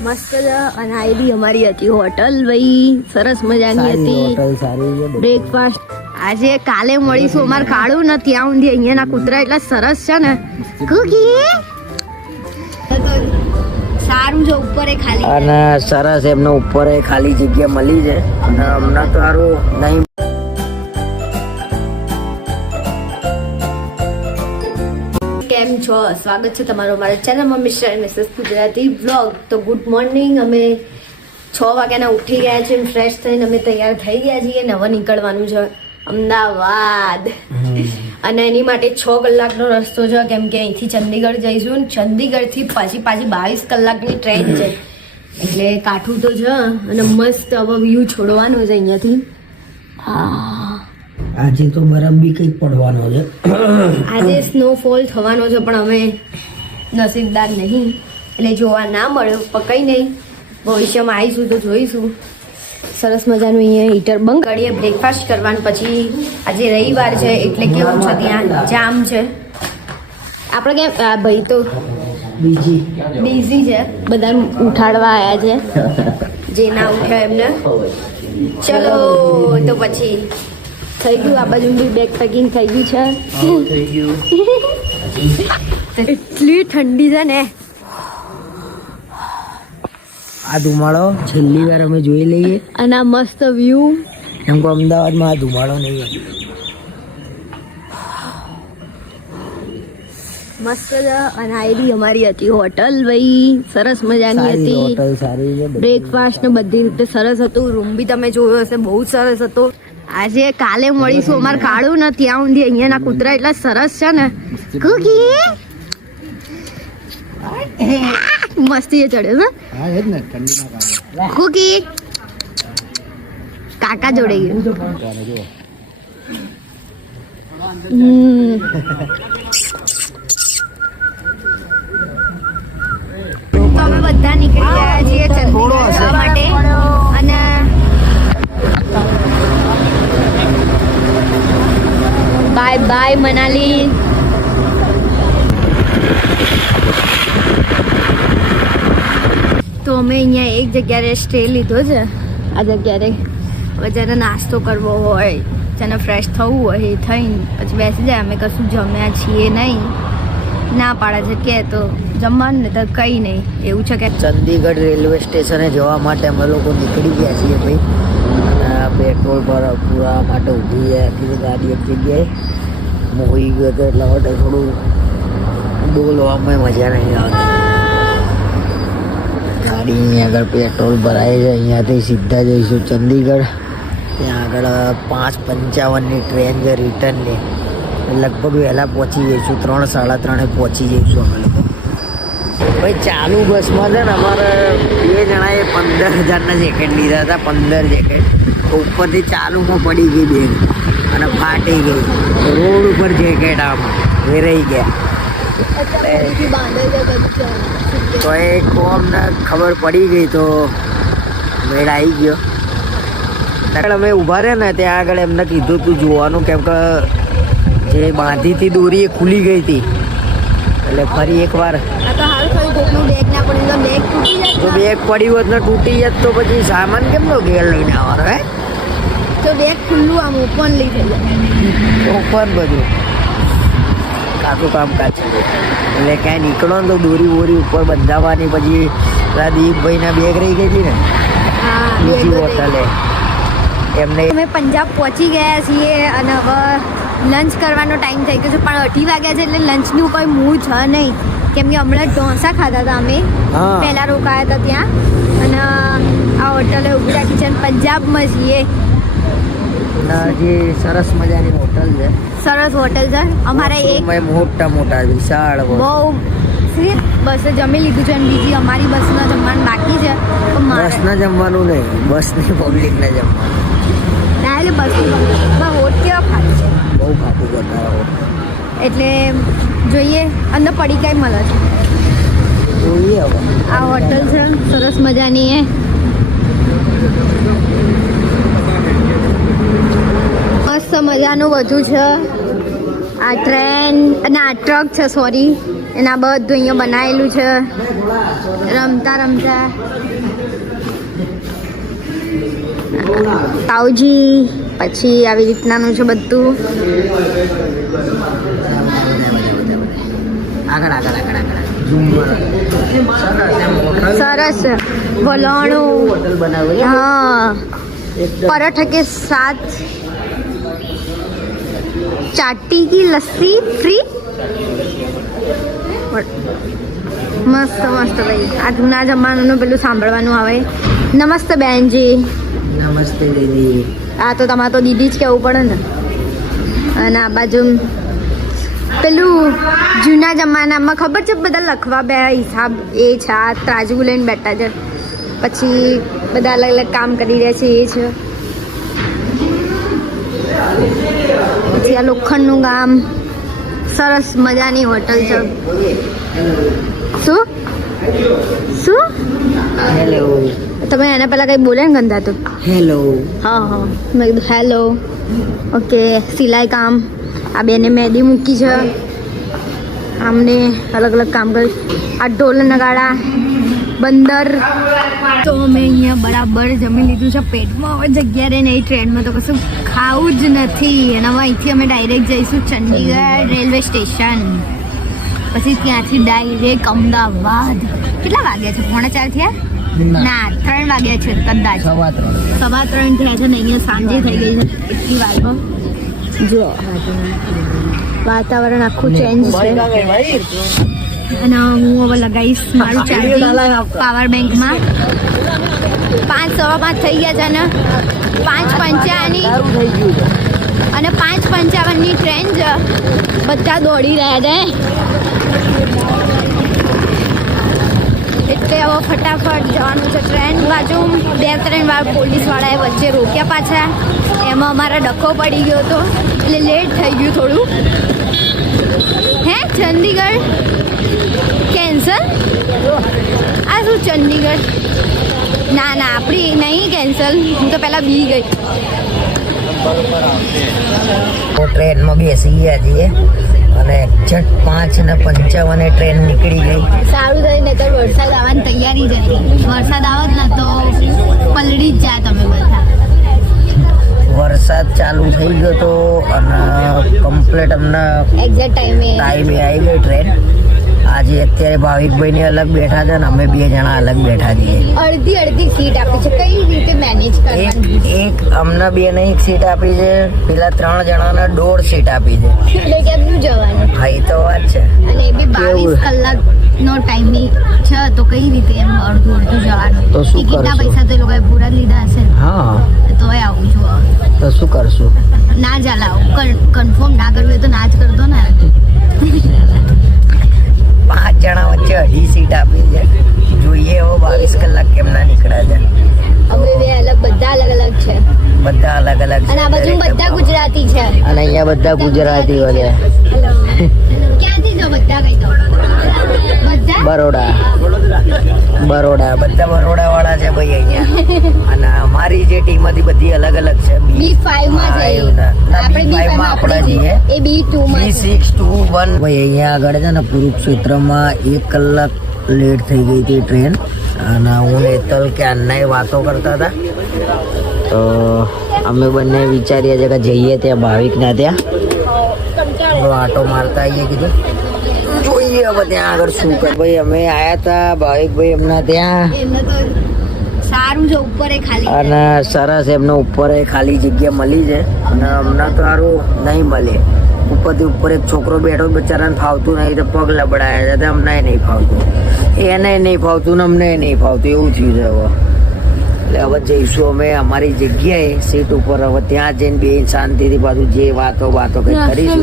મસ્ત છે અને આ બી અમારી હતી હોટલ ભાઈ, સરસ મજાની હતી. બ્રેકફાસ્ટ આજે કાલે મળીશું. અમારે કાળું ને ત્યાં ઊંધી અહીંયાના કૂતરા એટલા સરસ છે ને. કુકી સારું છે ઉપર એ ખાલી અને સરસ એમનો ઉપર એ ખાલી જગ્યા મળી છે અને હમણાં તો સારું નહીં. કેમ છો? સ્વાગત છે તમારું અમારા ચેનલમાં mister and missus Gujarati vlog. તો ગુડ મોર્નિંગ. અમે 6 વાગ્યાના ઉઠી ગયા છીએ, ફ્રેશ થઈને અમે તૈયાર થઈ ગયા છીએ. હવે નીકળવાનું છે અમદાવાદ અને એની માટે 6 કલાકનો રસ્તો છે, કેમ કે અહીંથી ચંદીગઢ જઈશું. ચંદીગઢથી પાછી 22 કલાકની ટ્રેન છે, એટલે કાઠું તો છે. અને મસ્ત હવે વ્યૂ છોડવાનું છે અહીંયાથી. આજે તો બરફ બી કંઈક પડવાનો છે. આજે સ્નોફોલ થવાનો છે, પણ અમે નસીબદાર નહીં એટલે જોવા ના મળ્યો. પકઈ નહીં, ભવિષ્યમાં આવીશું તો જોઈશું. સરસ મજાનું અહીંયા હીટર બંધ કરીએ, બ્રેકફાસ્ટ કરવાનું. પછી આજે રવિવાર છે એટલે કેવું છે ત્યાં જામ છે. આપણે કેમ ભાઈ તો બિઝી છે, બધા ઉઠાડવા આવ્યા છે. જે ના ઉઠ્યા એમને ચલો. તો પછી થઈ ગયું આ બાજુ બી બેગ પેકિંગ થઈ ગયું છે. એટલી ઠંડી છે ને. આ ધુમાડો છેલ્લી વાર અમે જોઈ લઈએ. અને આ મસ્ત વ્યૂ. એમ કે અમદાવાદમાં આ ધુમાડો નહીં હોય. મસ્ત છે અને આ બી અમારી હતી હોટલ ભાઈ, સરસ મજાની હતી. હોટલ સારી છે, બ્રેકફાસ્ટ ને બધી રીતે સરસ હતું. રૂમ બી તમે જોયો હશે, બહુ સરસ હતો. આજે કાલે મળીશું. અમારે કાળું ને ત્યાં ઊંધી અહીંયાના કૂતરા એટલા સરસ છે ને. કુકી મસ્તી ચડ્યો છે કુકી. કાકા જોડે ગયું. તો અમે બધા નીકળી ગયા છીએ ચંદીગઢ જવા માટે. અને બાય બાય મનાલી. તો અમે અહીંયા એક જગ્યાએ સ્ટે લીધો છે. આ જગ્યાએ હવે જેને નાસ્તો કરવો હોય, જેને ફ્રેશ થવું હોય એ થઈને પછી બેસી જાય. અમે કશું જમ્યા છીએ નહીં, ના પાડે છે કે તો જમવાનું ને તો કંઈ નહીં. એવું છે કે ચંદીગઢ રેલવે સ્ટેશને જવા માટે અમે લોકો નીકળી ગયા છીએ ભાઈ. અને પેટ્રોલ પર પૂરા માટે ઊભી હતી ગાડી એક જગ્યાએ. મોઈ ગયો તો એટલા માટે થોડું બોલવામાં મજા નહીં આવતી. ગાડીની આગળ પેટ્રોલ ભરાય છે. અહીંયાથી સીધા જઈશું ચંદીગઢ. ત્યાં આગળ 5:55ની ટ્રેન છે રિટર્નની. લગભગ વહેલા પહોંચી જઈશું, 3 સાડા 3 પહોંચી જઈશું અમે લોકો. ભાઈ ચાલુ બસમાં છે ને અમારે 2 જણાએ 15,000ના જેકેટ લીધા હતા. 15 જેકેટ ઉપરથી ચાલુમાં પડી ગઈ બેગ અને ફાટી ગઈ. રોડ ઉપર જેકેટ આમ વેરાઈ ગયા. તો એ કોમને ખબર પડી ગઈ તો મેળ આવી ગયો. અમે ઊભા રહ્યા ને ત્યાં આગળ એમને કીધું તું જોવાનું, કેમ કે જે બાંધી હતી દોરી એ ખુલી ગઈ હતી. એટલે ફરી એકવાર તો બેગ પડી હોત ને તૂટી જાત તો પછી સામાન કેમનો ઘેર લઈને આવવાનો? હે તો બેગ ખુલ્લું આમ ઓપન લઈ જાય. ઓપન બધું કાકું કામકાજ છે. એટલે ક્યાંય નીકળો ને તો દોરી બોરી ઉપર બંધાવવાની. પછી પેલા દીપભાઈના બેગ રહી ગઈ હતી ને બીજી હોટલે એમને. અમે પંજાબ પહોંચી ગયા છીએ અને હવે લંચ કરવાનો ટાઈમ થઈ ગયો છે. પણ 2:30 વાગ્યા છે એટલે લંચનું કોઈ મૂડ છે નહીં, કેમ કે હમણાં ઢોસા ખાધા હતા અમે. પહેલાં રોકાયા હતા ત્યાં અને આ હોટલે ઊભી રાખી છે. પંજાબમાં છીએ. જે સરસ મજાની હોટલ છે. સરસ હોટલ છે. અમારે એક મોટા વિશાળ બહુ બસે જમી લીધું છે અને બીજી અમારી બસના જમવાનું બાકી છે. બસના જમવાનું નહીં, બસની પબ્લિકને જમવાનું. ના એટલે બસની હોટ કેવા ખાતી છે, બહુ ખાતું કરતા હોટ. એટલે જોઈએ અંદર પડી કઈ મળે છે. જોઈએ હવે. આ હોટલ છે સરસ મજાની. મસ્ત મજાનું બધું છે. આ ટ્રેન અને આ ટ્રક છે, સોરી, એના બધું અહીંયા બનાવેલું છે. રમતા રમતા તાવજી પછી આવી રીતનાનું છે બધું. આગળ આગળ આગળ આગળ સરસ વલણું. હોટલ બનાવ્યું છે. हाँ पराठा के साथ चाटी की लस्सी फ्री. મસ્ત મસ્ત ભાઈ. આ જૂના જમાનાનું પેલું સાંભળવાનું આવે. નમસ્તે બેનજી. નમસ્તે દીદી. આ તો તમારે તો દીદી જ કહેવું પડે ને. અને આ બાજુ પેલું જૂના જમાનામાં ખબર છે બધા લખવા બે હિસાબ એ છે. આ ત્રાજુ લઈને બેઠા છે. પછી બધા અલગ અલગ કામ કરી રહ્યા છે એ છે. પછી આ લોખંડનું ગામ. સરસ મજાની હોટલ છે. શું શું હેલો. તમે એના પહેલાં કંઈ બોલે ને ગંદા તો. હેલો. હા હા મેં કીધું હેલો. ઓકે સિલાઈ કામ. આ બેને મહેંદી મૂકી છે. આમને અલગ અલગ કામ કર્યું. આ ઢોલ નગાડા બંદર. તો અમે અહીંયા બરાબર જમી લીધું છે. પેટમાં હવે જગ્યા રહે નહીં. ટ્રેનમાં તો કશું ખાવું જ નથી. અને હવે અહીંથી અમે ડાયરેક્ટ જઈશું ચંડીગઢ રેલવે સ્ટેશન. પછી ત્યાંથી ડાયરેક્ટ અમદાવાદ. કેટલા વાગ્યા છે? 3:45 થયા? ના 3 વાગ્યા છે કદાચ. 3:15 થયા છે ને અહીંયા સાંજે થઈ ગઈ છે એટલી વારમાં. જો વાતાવરણ આખું ચેન્જ છે. અને હું હવે લગાવીશ મારું ચાર્જિંગ પાવર બેંકમાં. 5:15 થઈ ગયા છે ને 5:55 અને 5:55 ટ્રેન છે. બધા દોડી રહ્યા છે એટલે હવે ફટાફટ જવાનું છે. ટ્રેન બાજુ 2-3 વાર પોલીસવાળાએ વચ્ચે રોક્યા પાછા. એમાં અમારા ડખો પડી ગયો હતો એટલે લેટ થઈ ગયું થોડું. હે ચંદીગઢ કેન્સલ? આ શું ચંદીગઢ? ના ના આપણી નહીં કેન્સલ. હું તો પહેલાં બી ગઈ. ટ્રેનમાં બેસી ગયા છીએ અને એક્ઝેક્ટ 5:55 ટ્રેન નીકળી ગઈ. સારું થયું નહીં તો વરસાદ આવવાની તૈયારી જ હતી. વરસાદ આવત ને તો પલળી જ જાય તમે બધા. વરસાદ ચાલુ થઈ ગયો તો અને કમ્પ્લીટ અમને એક્ઝેક્ટ ટાઈમે ટાઈમે આવી ગઈ ટ્રેન. આજે અત્યારે ભાવિકભાઈ ને અલગ બેઠા છે ને અમે 2 જણા અલગ બેઠા છીએ. અડધી સીટ આપી છે. કઈ રીતે મેનેજ કરવાની? એક અમને 2 ને 1 સીટ આપી છે. પેલા 3 જણાને 1.5 સીટ આપી છે. એટલે કેમનું જવાનું? હા એ તો વાત છે. અને એ બી 22 કલાકનો ટાઈમિંગ છે તો કઈ રીતે એમ અડધું જવાનું? તો શું ટિકિટના કરશું? પૈસા તો એ લોકોએ પૂરા જ લીધા હશે. હા તોય આવું છું હવે. તો શું કરશું? ના ચાલે આવું. કન્ફર્મ ના કરવું હોય તો ના જ કરતો ને. 5 જણા વચ્ચે 2.5 સીટ આપી છે. જોઈએ હવે 22 કલાક કેમ ના નીકળ્યા છે. અમે બે અલગ બધા અલગ અલગ છે. બધા અલગ અલગ અને આ બાજુ બધા ગુજરાતી છે. અને અહીંયા બધા ગુજરાતીઓ છે. ક્યાંથી છો બધા? કઈ તો બધા બરોડા બધા બરોડા વાળા છે ભાઈ અહીંયા. અને અમારી જે ટીમ હતી બધી અલગ અલગ છે. B5 માં છે. આપણે B5 માં આપણે છીએ. એ B2 માં છે. B621 ભાઈ અહીંયા આગળ છે ને કુરુક્ષેત્રમાં 1 કલાક લેટ થઈ ગઈ હતી ટ્રેન. અને હું નેતલ ક્યારના વાતો કરતા હતા તો અમે બંને વિચારીએ છીએ કે જઈએ ત્યાં ભાવિકના ત્યાં આટો મારતા આવીએ. કીધું જોઈએ હવે ત્યાં આગળ શું કર. ભાઈ અમે આયા હતા ભાવિકભાઈ એમના ત્યાં એમને તો સારું છે ઉપર ખાલી. અને સરસ એમને ઉપર ખાલી જગ્યા મળી છે. અને અમને તો સારું નહીં મળે. ઉપરથી ઉપર એક છોકરો બેઠો બિચારાને ફાવતું નહીં તો પગ લબડાયા છે. અમને નહીં ફાવતું, એને નહીં ફાવતું ને અમને નહીં ફાવતું એવું થયું છે હવે. એટલે હવે જઈશું અમે અમારી જગ્યાએ સીટ ઉપર. હવે ત્યાં જઈને બે શાંતિથી પાછું જે વાતો કંઈક કરીશું.